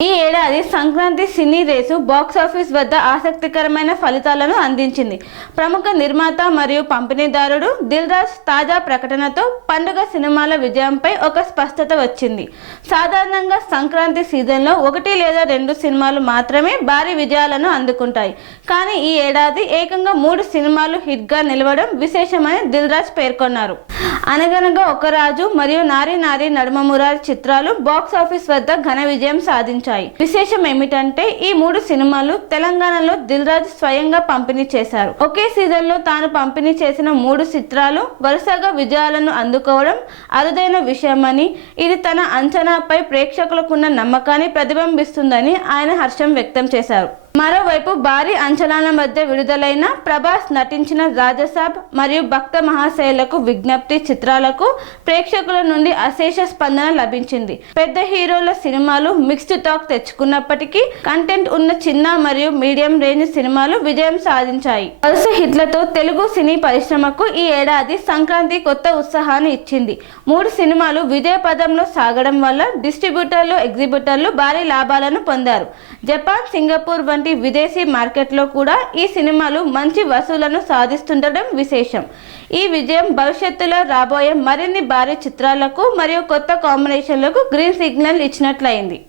ఈ ఏడాది సంక్రాంతి సినీ race box office వద్ద ఆసక్తికరమైన ఫలితాలను అందించింది. ప్రముఖ నిర్మాత మరియు పంపిణీదారుడు దిల్ రాజు తాజా ప్రకటనతో పండుగ సినిమాల విజయంపై ఒక స్పష్టత వచ్చింది. సాధారణంగా సంక్రాంతి సీజన్లో 1 లేదా 2 సినిమాలు మాత్రమే భారీ విజయాలను అందుకుంటాయి. కానీ ఈ ఏడాది ఏకంగా 3 సినిమాలు హిట్గా నిలవడం విశేషమని దిల్ రాజు పేర్కొన్నారు. అనగనగా ఒక రాజు మరియు నారీ నారీ నడుమ మురారి చిత్రాలు బాక్సాఫీస్ వద్ద ఘన విజయం సాధించాయి. విశేషం ఏమిటంటే ఈ 3 సినిమాలు తెలంగాణలో దిల్ రాజు స్వయంగా పంపిణీ చేశారు. ఒకే సీజన్ లో తాను పంపిణీ చేసిన 3 చిత్రాలు వరుసగా విజయాలను అందుకోవడం అరుదైన విషయమని, ఇది తన అంచనాపై ప్రేక్షకులకున్న నమ్మకాన్ని ప్రతిబింబిస్తుందని ఆయన హర్షం వ్యక్తం చేశారు. మరోవైపు భారీ అంచనాల మధ్య విడుదలైన ప్రభాస్ నటించిన రాజసాబ్ మరియు భక్త మహాశైలకు విజ్ఞప్తి చిత్రాలకు ప్రేక్షకుల నుండి అశేష స్పందన లభించింది. పెద్ద హీరోల సినిమాలు మిక్స్డ్ టాక్ తెచ్చుకున్నప్పటికీ కంటెంట్ ఉన్న చిన్న మరియు మీడియం రేంజ్ సినిమాలు విజయం సాధించాయి. వరుస హిట్లతో తెలుగు సినీ పరిశ్రమకు ఈ ఏడాది సంక్రాంతి కొత్త ఉత్సాహాన్ని ఇచ్చింది. 3 సినిమాలు విజయ పదంలో సాగడం వల్ల డిస్ట్రిబ్యూటర్లు, ఎగ్జిబిటర్లు భారీ లాభాలను పొందారు. జపాన్, సింగపూర్ వంటి విదేశీ మార్కెట్లో కూడా ఈ సినిమాలు మంచి వసూళ్లను సాధిస్తుండడం విశేషం. ఈ విజయం భవిష్యత్తులో రాబోయే మరిన్ని భారీ చిత్రాలకు మరియు కొత్త కాంబినేషన్లకు గ్రీన్ సిగ్నల్ ఇచ్చినట్లయింది.